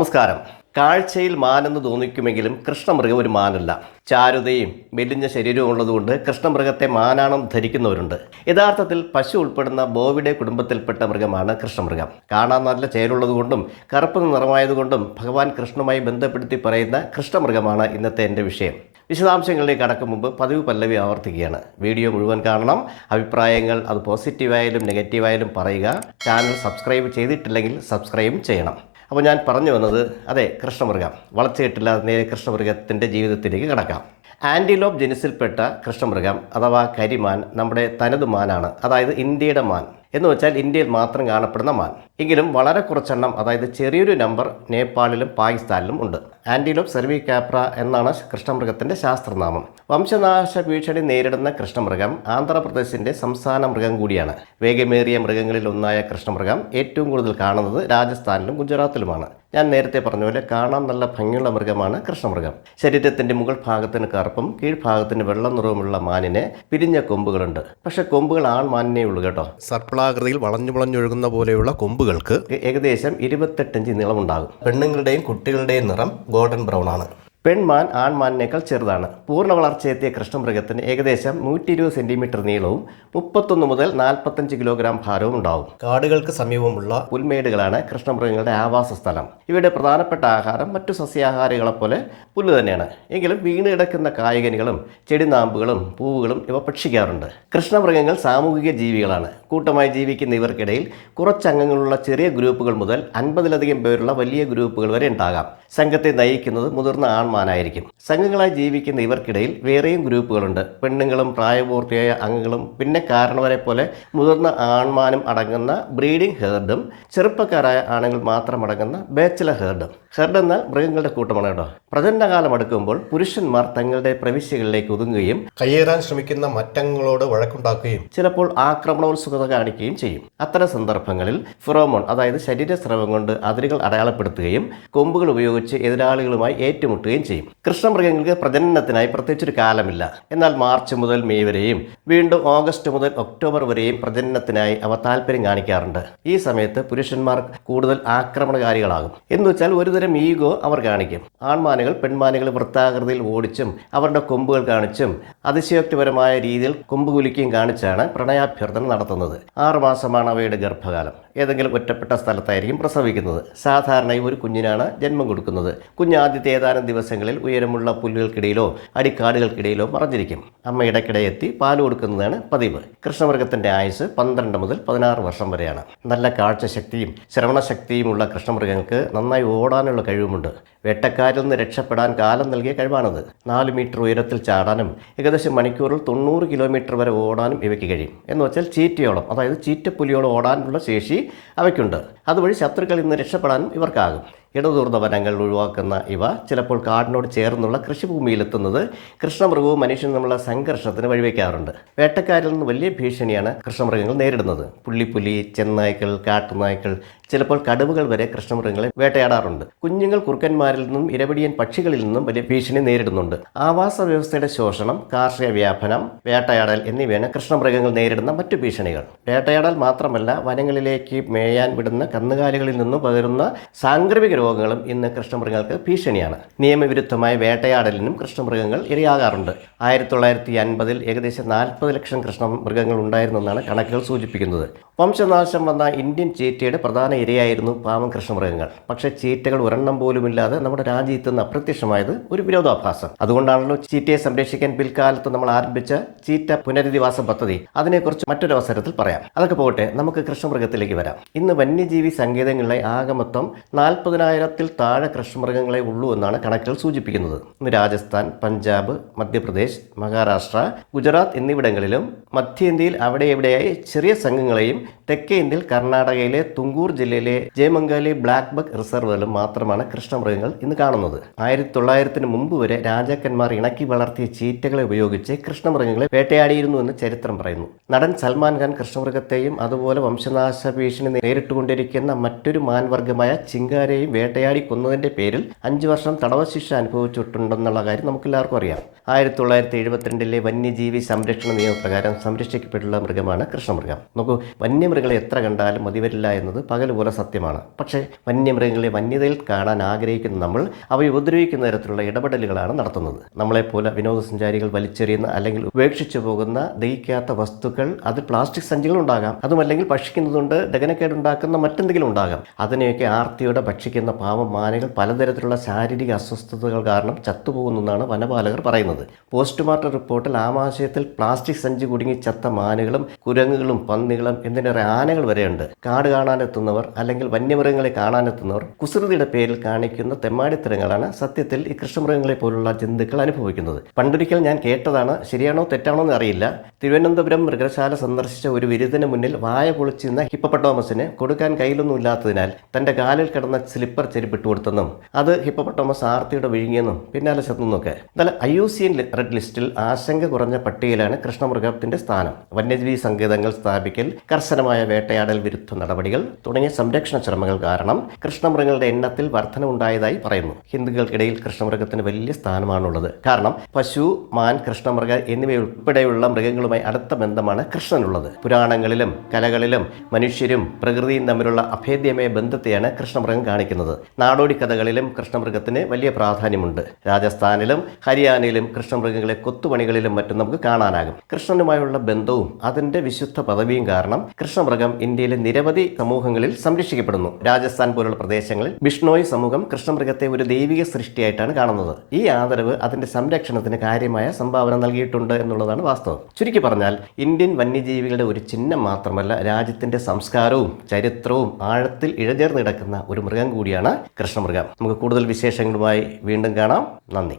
നമസ്കാരം. കാഴ്ചയിൽ മാനെന്ന് തോന്നിക്കുമെങ്കിലും കൃഷ്ണമൃഗം ഒരു മാനല്ല. ചാരുതയും മെലിഞ്ഞ ശരീരവും ഉള്ളതുകൊണ്ട് കൃഷ്ണമൃഗത്തെ മാനാണെന്ന് ധരിക്കുന്നവരുണ്ട്. യഥാർത്ഥത്തിൽ പശു ഉൾപ്പെടുന്ന ബോവിഡെ കുടുംബത്തിൽപ്പെട്ട മൃഗമാണ് കൃഷ്ണമൃഗം. കാണാൻ നല്ല ചേരുള്ളതുകൊണ്ടും കറുപ്പ് നിറമായതുകൊണ്ടും ഭഗവാൻ കൃഷ്ണുമായി ബന്ധപ്പെടുത്തി പറയുന്ന കൃഷ്ണമൃഗമാണ് ഇന്നത്തെ എന്റെ വിഷയം. വിശദാംശങ്ങളിലേക്ക് കടക്കും മുമ്പ് പതിവ് പല്ലവി ആവർത്തിക്കുകയാണ്. വീഡിയോ മുഴുവൻ കാണണം. അഭിപ്രായങ്ങൾ അത് പോസിറ്റീവായാലും നെഗറ്റീവായാലും പറയുക. ചാനൽ സബ്സ്ക്രൈബ് ചെയ്തിട്ടില്ലെങ്കിൽ സബ്സ്ക്രൈബ് ചെയ്യണം. അപ്പോൾ ഞാൻ പറഞ്ഞു വന്നത് അതെ കൃഷ്ണമൃഗം വളച്ചുകെട്ടില്ലാതെ നേരെ കൃഷ്ണമൃഗത്തിന്റെ ജീവിതത്തിലേക്ക് കിടക്കാം. ആന്റിലോപ്പ് ജനിസിൽപ്പെട്ട കൃഷ്ണമൃഗം അഥവാ കരിമാൻ നമ്മുടെ തനത് മാനാണ്. അതായത് ഇന്ത്യയുടെ മാൻ. എന്ന് വെച്ചാൽ ഇന്ത്യയിൽ മാത്രം കാണപ്പെടുന്ന മാൻ. എങ്കിലും വളരെ കുറച്ചെണ്ണം അതായത് ചെറിയൊരു നമ്പർ നേപ്പാളിലും പാകിസ്ഥാനിലും ഉണ്ട്. ആന്റിലോപ്പ് സെർവി കാപ്ര എന്നാണ് കൃഷ്ണമൃഗത്തിന്റെ ശാസ്ത്രനാമം. വംശനാശ ഭീഷണി നേരിടുന്ന കൃഷ്ണമൃഗം ആന്ധ്രാപ്രദേശിന്റെ സംസ്ഥാന മൃഗം കൂടിയാണ്. വേഗമേറിയ മൃഗങ്ങളിൽ ഒന്നായ കൃഷ്ണമൃഗം ഏറ്റവും കൂടുതൽ കാണുന്നത് രാജസ്ഥാനിലും ഗുജറാത്തിലുമാണ്. ഞാൻ നേരത്തെ പറഞ്ഞ പോലെ കാണാൻ നല്ല ഭംഗിയുള്ള മൃഗമാണ് കൃഷ്ണമൃഗം. ശരീരത്തിന്റെ മുകൾ ഭാഗത്തിന് കറുപ്പും കീഴ്ഭാഗത്തിന് വെള്ള നിറവുമുള്ള മാനിന് പിരിഞ്ഞ കൊമ്പുകളുണ്ട്. പക്ഷേ കൊമ്പുകൾ ആൺ മാനിനേ ഉള്ളൂ കേട്ടോ. സർപ്പിളാകൃതിയിൽ വളഞ്ഞു വളഞ്ഞൊഴുകുന്ന പോലെയുള്ള കൊമ്പുകൾക്ക് ഏകദേശം ഇരുപത്തെട്ട് ഇഞ്ച് നീളമുണ്ടാകും. പെണ്ണുങ്ങളുടെയും കുട്ടികളുടെയും നിറം ഗോൾഡൻ ബ്രൗൺ ആണ്. പെൺമാൻ ആൺമാനിനേക്കാൾ ചെറുതാണ്. പൂർണ വളർച്ചയെത്തിയ കൃഷ്ണമൃഗത്തിന് ഏകദേശം നൂറ്റി ഇരുപത് സെന്റിമീറ്റർ നീളവും മുപ്പത്തൊന്ന് മുതൽ നാൽപ്പത്തഞ്ച് കിലോഗ്രാം ഭാരവും ഉണ്ടാവും. കാടുകൾക്ക് സമീപമുള്ള പുൽമേടുകളാണ് കൃഷ്ണമൃഗങ്ങളുടെ ആവാസ സ്ഥലം. ഇവയുടെ പ്രധാനപ്പെട്ട ആഹാരം മറ്റു സസ്യാഹാരികളെ പോലെ പുല്ല് തന്നെയാണ്. എങ്കിലും വീണ് കിടക്കുന്ന കായകനികളും ചെടിനാമ്പുകളും പൂവുകളും ഇവ ഭക്ഷിക്കാറുണ്ട്. കൃഷ്ണമൃഗങ്ങൾ സാമൂഹിക ജീവികളാണ്. കൂട്ടമായി ജീവിക്കുന്ന ഇവർക്കിടയിൽ കുറച്ച് അംഗങ്ങളുള്ള ചെറിയ ഗ്രൂപ്പുകൾ മുതൽ അൻപതിലധികം പേരുള്ള വലിയ ഗ്രൂപ്പുകൾ വരെ ഉണ്ടാകാം. സംഘത്തെ നയിക്കുന്നത് മുതിർന്ന ആൺമാനായിരിക്കും സംഘങ്ങളായി ജീവിക്കുന്ന ഇവർക്കിടയിൽ വേറെയും ഗ്രൂപ്പുകളുണ്ട്. പെണ്ണുങ്ങളും പ്രായപൂർത്തിയായ അംഗങ്ങളും പിന്നെ കാരണവരെ പോലെ മുതിർന്ന ആൺമാനും അടങ്ങുന്ന ബ്രീഡിംഗ് ഹെർഡും ചെറുപ്പക്കാരായ ആണുങ്ങൾ മാത്രം അടങ്ങുന്ന ബാച്ചിലർ ഹെർഡും. ഹെർഡ് എന്നാൽ മൃഗങ്ങളുടെ കൂട്ടമാണ് കേട്ടോ. പ്രചണ്ഡകാലം അടുക്കുമ്പോൾ പുരുഷന്മാർ തങ്ങളുടെ പ്രവിശ്യകളിലേക്ക് ഒതുങ്ങുകയും കയ്യേറാൻ ശ്രമിക്കുന്ന മറ്റങ്ങളോട് വഴക്കുണ്ടാക്കുകയും ചിലപ്പോൾ ആക്രമണോത്സുകത കാണിക്കുകയും ചെയ്യും. അത്തരം സന്ദർഭങ്ങളിൽ ഫിറോമോൺ അതായത് ശരീരസ്രവം കൊണ്ട് അതിരുകൾ അടയാളപ്പെടുത്തുകയും കൊമ്പുകൾ ഉപയോഗിച്ച് എതിരാളികളുമായി ഏറ്റുമുട്ടുകയും ചെയ്യും. കൃഷ്ണമൃഗങ്ങൾക്ക് പ്രജനനത്തിനായി പ്രത്യേകിച്ചൊരു കാലമില്ല. എന്നാൽ മാർച്ച് മുതൽ മെയ് വരെയും വീണ്ടും ഓഗസ്റ്റ് മുതൽ ഒക്ടോബർ വരെയും പ്രജനനത്തിനായി അവ താല്പര്യം കാണിക്കാറുണ്ട്. ഈ സമയത്ത് പുരുഷന്മാർ കൂടുതൽ ആക്രമണകാരികളാകും. എന്ന് വെച്ചാൽ ഒരുതരം ഈഗോ അവർ കാണിക്കും. ആൺമാനുകൾ പെൺമാനുകൾ വൃത്താകൃതിയിൽ ഓടിച്ചും അവരുടെ കൊമ്പുകൾ കാണിച്ചും അതിശയോക്തിപരമായ രീതിയിൽ കൊമ്പ് കുലുക്കിയും കാണിച്ചാണ് പ്രണയാഭ്യർത്ഥന നടത്തുന്നത്. ആറുമാസമാണ് അവയുടെ ഗർഭകാലം. ഏതെങ്കിലും ഒറ്റപ്പെട്ട സ്ഥലത്തായിരിക്കും പ്രസവിക്കുന്നത്. സാധാരണയും ഒരു കുഞ്ഞിനാണ് ജന്മം കൊടുക്കുന്നത്. കുഞ്ഞ് ആദ്യത്തെ ഏതാനും ദിവസങ്ങളിൽ ഉയരമുള്ള പുല്ലുകൾക്കിടയിലോ അടിക്കാടുകൾക്കിടയിലോ മറഞ്ഞിരിക്കും. അമ്മ ഇടയ്ക്കിടെ എത്തി പാൽ കൊടുക്കുന്നതാണ് പതിവ്. കൃഷ്ണമൃഗത്തിന്റെ ആയുസ് പന്ത്രണ്ട് മുതൽ പതിനാറ് വർഷം വരെയാണ്. നല്ല കാഴ്ചശക്തിയും ശ്രവണശക്തിയുമുള്ള കൃഷ്ണമൃഗങ്ങൾക്ക് നന്നായി ഓടാനുള്ള കഴിവുമുണ്ട്. വേട്ടക്കാരിൽ നിന്ന് രക്ഷപ്പെടാൻ കാലം നൽകിയ കഴിവാണത്. നാല് മീറ്റർ ഉയരത്തിൽ ചാടാനും ഏകദേശം മണിക്കൂറിൽ തൊണ്ണൂറ് കിലോമീറ്റർ വരെ ഓടാനും ഇവയ്ക്ക് കഴിയും. എന്ന് വെച്ചാൽ ചീറ്റയോളം അതായത് ചീറ്റപ്പുലിയോളം ഓടാനുള്ള ശേഷി അവയ്ക്കുണ്ട്. അതുവഴി ശത്രുക്കളിൽ നിന്ന് രക്ഷപ്പെടാനും ഇവർക്കാകും. ഇടതൂർന്ന വനങ്ങൾ ഒഴിവാക്കുന്ന ഇവ ചിലപ്പോൾ കാടിനോട് ചേർന്നുള്ള കൃഷിഭൂമിയിലെത്തുന്നത് കൃഷ്ണമൃഗവും മനുഷ്യനും തമ്മിലുള്ള സംഘർഷത്തിന് വഴിവെക്കാറുണ്ട്. വേട്ടക്കാരിൽ നിന്ന് വലിയ ഭീഷണിയാണ് കൃഷ്ണമൃഗങ്ങൾ നേരിടുന്നത്. പുള്ളിപ്പുലി ചെന്നായ്ക്കൾ കാട്ടുനായ്ക്കൾ ചിലപ്പോൾ കടുവകൾ വരെ കൃഷ്ണമൃഗങ്ങളെ വേട്ടയാടാറുണ്ട്. കുഞ്ഞുങ്ങൾ കുറുക്കന്മാരിൽ നിന്നും ഇരപിടിയൻ പക്ഷികളിൽ നിന്നും വലിയ ഭീഷണി നേരിടുന്നുണ്ട്. ആവാസ വ്യവസ്ഥയുടെ ശോഷണം കാർഷിക വ്യാപനം വേട്ടയാടൽ എന്നിവയാണ് കൃഷ്ണമൃഗങ്ങൾ നേരിടുന്ന മറ്റു ഭീഷണികൾ. വേട്ടയാടൽ മാത്രമല്ല വനങ്ങളിലേക്ക് മേയാൻ വിടുന്ന കന്നുകാലികളിൽ നിന്നും പകരുന്ന സാംക്രമിക രോഗങ്ങളും ഇന്ന് കൃഷ്ണമൃഗങ്ങൾക്ക് ഭീഷണിയാണ്. നിയമവിരുദ്ധമായ വേട്ടയാടലിനും കൃഷ്ണമൃഗങ്ങൾ ഇരയാകാറുണ്ട്. ആയിരത്തി തൊള്ളായിരത്തി അൻപതിൽ ഏകദേശം നാൽപ്പത് ലക്ഷം കൃഷ്ണമൃഗങ്ങൾ ഉണ്ടായിരുന്നെന്നാണ് കണക്കുകൾ സൂചിപ്പിക്കുന്നത്. വംശനാശം വന്ന ഇന്ത്യൻ ചീറ്റയുടെ പ്രധാന ഇരയായിരുന്നു പാവം കൃഷ്ണമൃഗങ്ങൾ പക്ഷേ ചീറ്റകൾ ഒരെണ്ണം പോലുമില്ലാതെ നമ്മുടെ രാജ്യത്ത് നിന്ന് അപ്രത്യക്ഷമായത് ഒരു വിരോധാഭാസം. അതുകൊണ്ടാണല്ലോ ചീറ്റയെ സംരക്ഷിക്കാൻ പിൽക്കാലത്ത് നമ്മൾ ആരംഭിച്ച ചീറ്റ പുനരധിവാസ പദ്ധതി. അതിനെക്കുറിച്ച് മറ്റൊരു അവസരത്തിൽ പറയാം. അതൊക്കെ പോകട്ടെ നമുക്ക് കൃഷ്ണമൃഗത്തിലേക്ക് വരാം. ഇന്ന് വന്യജീവി സങ്കേതങ്ങളിലെ ആകെ മൊത്തം നാൽപ്പതിനായിരത്തിൽ താഴെ കൃഷ്ണമൃഗങ്ങളെ ഉള്ളൂ എന്നാണ് കണക്കുകൾ സൂചിപ്പിക്കുന്നത്. ഇന്ന് രാജസ്ഥാൻ പഞ്ചാബ് മധ്യപ്രദേശ് മഹാരാഷ്ട്ര ഗുജറാത്ത് എന്നിവിടങ്ങളിലും മധ്യേന്ത്യയിൽ അവിടെ എവിടെയായി ചെറിയ സംഘങ്ങളെയും തെക്കേ ഇന്ത്യയിൽ കർണാടകയിലെ തുങ്കൂർ ജില്ലയിലെ ജയമംഗാലി ബ്ലാക്ക് ബക്ക് റിസർവിലും മാത്രമാണ് കൃഷ്ണമൃഗങ്ങൾ ഇന്ന് കാണുന്നത്. ആയിരത്തി തൊള്ളായിരത്തിന് മുമ്പ് വരെ രാജാക്കന്മാർ ഇണക്കി വളർത്തിയ ചീറ്റകളെ ഉപയോഗിച്ച് കൃഷ്ണമൃഗങ്ങളെ വേട്ടയാടിയിരുന്നു എന്ന് ചരിത്രം പറയുന്നു. നടൻ സൽമാൻ ഖാൻ കൃഷ്ണമൃഗത്തെയും അതുപോലെ വംശനാശ ഭീഷണി നേരിട്ടുകൊണ്ടിരിക്കുന്ന മറ്റൊരു മാൻവർഗമായ ചിങ്കാരെയും വേട്ടയാടി കൊന്നതിന്റെ പേരിൽ അഞ്ചു വർഷം തടവ ശിക്ഷ അനുഭവിച്ചിട്ടുണ്ടെന്നുള്ള കാര്യം നമുക്കെല്ലാവർക്കും അറിയാം. ആയിരത്തി തൊള്ളായിരത്തി എഴുപത്തിരണ്ടിലെ വന്യജീവി സംരക്ഷണ നിയമപ്രകാരം സംരക്ഷിക്കപ്പെട്ടുള്ള മൃഗമാണ് കൃഷ്ണമൃഗം. നോക്കൂ വന്യ വന്യമൃഗങ്ങളെ എത്ര കണ്ടാലും മതിവരില്ല എന്നത് പകൽ പോലെ സത്യമാണ്. പക്ഷേ വന്യമൃഗങ്ങളെ വന്യതയിൽ കാണാൻ ആഗ്രഹിക്കുന്ന നമ്മൾ അവയെ ഉപദ്രവിക്കുന്ന തരത്തിലുള്ള ഇടപെടലുകളാണ് നടത്തുന്നത്. നമ്മളെപ്പോലെ വിനോദസഞ്ചാരികൾ വലിച്ചെറിയുന്ന അല്ലെങ്കിൽ ഉപേക്ഷിച്ചു പോകുന്ന ദഹിക്കാത്ത വസ്തുക്കൾ അത് പ്ലാസ്റ്റിക് സഞ്ചികൾ ഉണ്ടാകാം. അതുമല്ലെങ്കിൽ ഭക്ഷിക്കുന്നതുകൊണ്ട് ദഹനക്കേടുണ്ടാക്കുന്ന മറ്റെന്തെങ്കിലും ഉണ്ടാകാം. അതിനെയൊക്കെ ആർത്തിയോടെ ഭക്ഷിക്കുന്ന പാവം മാനകൾ പലതരത്തിലുള്ള ശാരീരിക അസ്വസ്ഥതകൾ കാരണം ചത്തുപോകുന്നതാണ് വനപാലകർ പറയുന്നത്. പോസ്റ്റ്മോർട്ടം റിപ്പോർട്ടിൽ ആമാശയത്തിൽ പ്ലാസ്റ്റിക് സഞ്ചി കുടുങ്ങി ചത്ത മാനുകളും കുരങ്ങുകളും പന്നികളും എന്തിനേറെ ആനകൾ വരെയുണ്ട്. കാട് കാണാനെത്തുന്നവർ അല്ലെങ്കിൽ വന്യമൃഗങ്ങളെ കാണാനെത്തുന്നവർ കുസൃതിയുടെ പേരിൽ കാണിക്കുന്ന തെമ്മാടിത്തരങ്ങളാണ് സത്യത്തിൽ ഈ കൃഷ്ണമൃഗങ്ങളെ പോലുള്ള ജന്തുക്കൾ അനുഭവിക്കുന്നത്. പണ്ടൊരിക്കൽ ഞാൻ കേട്ടതാണ് ശരിയാണോ തെറ്റാണോ എന്ന് അറിയില്ല. തിരുവനന്തപുരം മൃഗശാല സന്ദർശിച്ച ഒരു വിരുദ്ധന് മുന്നിൽ വായ പൊളിച്ചിരുന്ന ഹിപ്പപ്പട്ടോമസിന് കൊടുക്കാൻ കയ്യിലൊന്നും ഇല്ലാത്തതിനാൽ തന്റെ കാലിൽ കിടന്ന സ്ലിപ്പർ ചെരുപ്പിട്ട് കൊടുത്തെന്നും അത് ഹിപ്പപ്പട്ടോമസ് ആർത്തിയുടെ വിഴുങ്ങിയെന്നും പിന്നാലെ ചെന്നൊക്കെ. എന്നാൽ ഐ യു സി റെഡ് ലിസ്റ്റിൽ ആശങ്ക കുറഞ്ഞ പട്ടികയിലാണ് കൃഷ്ണമൃഗത്തിന്റെ സ്ഥാനം. വന്യജീവി സങ്കേതങ്ങൾ സ്ഥാപിക്കൽ കർശനമായ വേട്ടയാടൽ വിരുദ്ധ നടപടികൾ തുടങ്ങിയ സംരക്ഷണ ശ്രമങ്ങൾ കാരണം കൃഷ്ണമൃഗങ്ങളുടെ എണ്ണത്തിൽ വർധനമുണ്ടായതായി പറയുന്നു. ഹിന്ദുക്കൾക്കിടയിൽ കൃഷ്ണമൃഗത്തിന് വലിയ സ്ഥാനമാണുള്ളത്. കാരണം പശു മാൻ കൃഷ്ണമൃഗ എന്നിവയുൾപ്പെടെയുള്ള മൃഗങ്ങളുമായി അടുത്ത ബന്ധമാണ് കൃഷ്ണനുള്ളത്. പുരാണങ്ങളിലും കലകളിലും മനുഷ്യരും പ്രകൃതിയും തമ്മിലുള്ള അഭേദ്യമായ ബന്ധത്തെയാണ് കൃഷ്ണമൃഗം കാണിക്കുന്നത്. നാടോടി കഥകളിലും കൃഷ്ണമൃഗത്തിന് വലിയ പ്രാധാന്യമുണ്ട്. രാജസ്ഥാനിലും ഹരിയാനയിലും കൃഷ്ണമൃഗങ്ങളെ കൊത്തുപണികളിലും മറ്റും നമുക്ക് കാണാനാകും. കൃഷ്ണനുമായുള്ള ബന്ധവും അതിന്റെ വിശുദ്ധ പദവിയും കാരണം കൃഷ്ണമൃഗം ഇന്ത്യയിലെ നിരവധി സമൂഹങ്ങളിൽ സംരക്ഷിക്കപ്പെടുന്നു. രാജസ്ഥാൻ പോലുള്ള പ്രദേശങ്ങളിൽ ബിഷ്ണോയ് സമൂഹം കൃഷ്ണമൃഗത്തെ ഒരു ദൈവിക സൃഷ്ടിയായിട്ടാണ് കാണുന്നത്. ഈ ആദരവ് അതിന്റെ സംരക്ഷണത്തിന് കാര്യമായ സംഭാവന നൽകിയിട്ടുണ്ട് എന്നുള്ളതാണ് വാസ്തവം. ചുരുക്കി പറഞ്ഞാൽ ഇന്ത്യൻ വന്യജീവികളുടെ ഒരു ചിഹ്നം മാത്രമല്ല രാജ്യത്തിന്റെ സംസ്കാരവും ചരിത്രവും ആഴത്തിൽ ഇഴചേർന്ന് കിടക്കുന്ന ഒരു മൃഗം കൂടിയാണ് കൃഷ്ണമൃഗം. നമുക്ക് കൂടുതൽ വിശേഷങ്ങളുമായി വീണ്ടും കാണാം. നന്ദി.